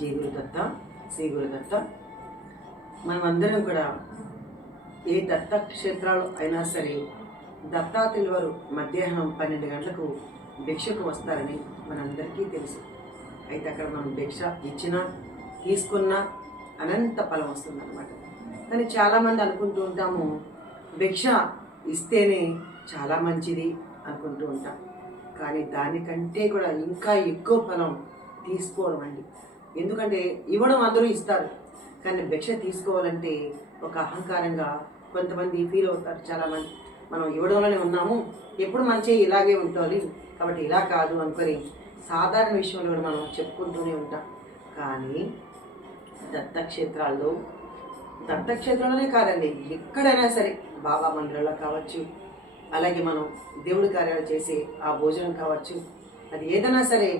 జై గురుదత్త, శ్రీ గురుదత్త. మనమందరం కూడా ఏ దత్త క్షేత్రాలు అయినా సరే దత్తాత్రేయుల వారు మధ్యాహ్నం 12 గంటలకు భిక్షకు వస్తారని మనందరికీ తెలుసు. అయితే అక్కడ మనం భిక్ష ఇచ్చినా తీసుకున్నా అనంత ఫలం వస్తుందన్నమాట. కానీ చాలామంది అనుకుంటూ ఉంటాము, భిక్ష ఇస్తేనే చాలా మంచిది అనుకుంటూ ఉంటాం. కానీ దానికంటే కూడా ఇంకా ఎక్కువ ఫలం తీసుకోవడం అండి. ఎందుకంటే ఇవ్వడం అందరూ ఇస్తారు, కానీ భిక్ష తీసుకోవాలంటే ఒక అహంకారంగా కొంతమంది ఫీల్ అవుతారు. చాలామంది మనం ఇవ్వడంలోనే ఉన్నాము, ఎప్పుడు మంచి ఇలాగే ఉంటుంది కాబట్టి ఇలా కాదు అనుకొని సాధారణ విషయంలో కూడా మనం చెప్పుకుంటూనే ఉంటాం. కానీ దత్తక్షేత్రాల్లోనే కాదండి, ఎక్కడైనా సరే బాబా మందిరంలో కావచ్చు, అలాగే మనం దేవుడి కార్యాలు చేసే ఆ భోజనం కావచ్చు, అది ఏదైనా సరే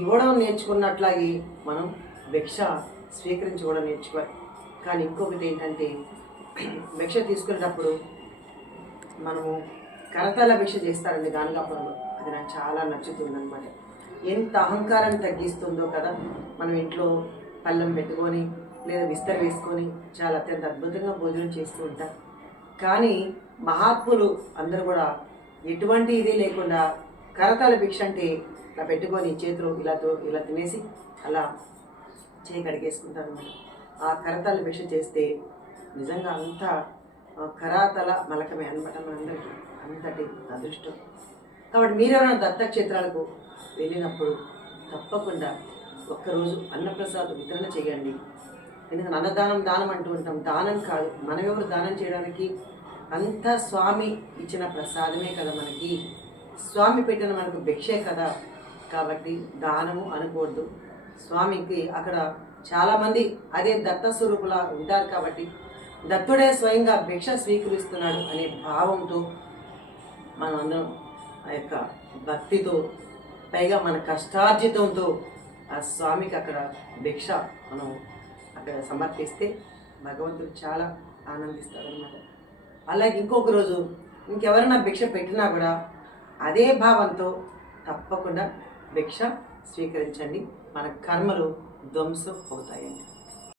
ఇవ్వడం నేర్చుకున్నట్లాగే మనం భిక్ష స్వీకరించుకోవడం నేర్చుకోవాలి. కానీ ఇంకొకటి ఏంటంటే, భిక్ష తీసుకునేటప్పుడు మనము కరతాల భిక్ష చేస్తారండి గానగాపురంలో. అది నాకు చాలా నచ్చుతుంది అనమాట. ఎంత అహంకారాన్ని తగ్గిస్తుందో కదా. మనం ఇంట్లో పళ్ళెం పెట్టుకొని లేదా విస్తర వేసుకొని చాలా అత్యంత అద్భుతంగా భోజనం చేస్తూ ఉంటాం. కానీ మహాత్ములు అందరూ కూడా ఎటువంటి ఇది లేకుండా కరతాల భిక్ష అంటే ఇలా పెట్టుకొని చేతులు ఇలా తినేసి అలా చేయి కడిగేసుకుంటారు అనమాట. ఆ కరతాల భిక్ష చేస్తే నిజంగా అంత కరాతల మలకమే అనమాట మనందరికీ, అంతటి అదృష్టం. కాబట్టి మీరెవరైనా దత్తక్షేత్రాలకు వెళ్ళినప్పుడు తప్పకుండా ఒక్కరోజు అన్నప్రసాద వితరణ చేయండి. ఎందుకంటే దానం అంటూ ఉంటాం, దానం కాదు. మనం ఎవరు దానం చేయడానికి? అంత స్వామి ఇచ్చిన ప్రసాదమే కదా మనకి, స్వామి పెట్టిన మనకు భిక్షే కదా. కాబట్టి దానము అనకూడదు. స్వామికి అక్కడ చాలామంది అదే దత్త స్వరూపులా ఉంటారు కాబట్టి దత్తుడే స్వయంగా భిక్ష స్వీకరిస్తున్నాడు అనే భావంతో మనం అందరం ఆ యొక్క భక్తితో, పైగా మన కష్టార్జితంతో ఆ స్వామికి అక్కడ భిక్ష మనం అక్కడ సమర్పిస్తే భగవంతుడు చాలా ఆనందిస్తాడనమాట. అలాగే ఇంకొక రోజు ఇంకెవరైనా భిక్ష పెట్టినా కూడా అదే భావంతో తప్పకుండా భిక్ష స్వీకరించండి. మన కర్మలు ధ్వంసం అవుతాయండి.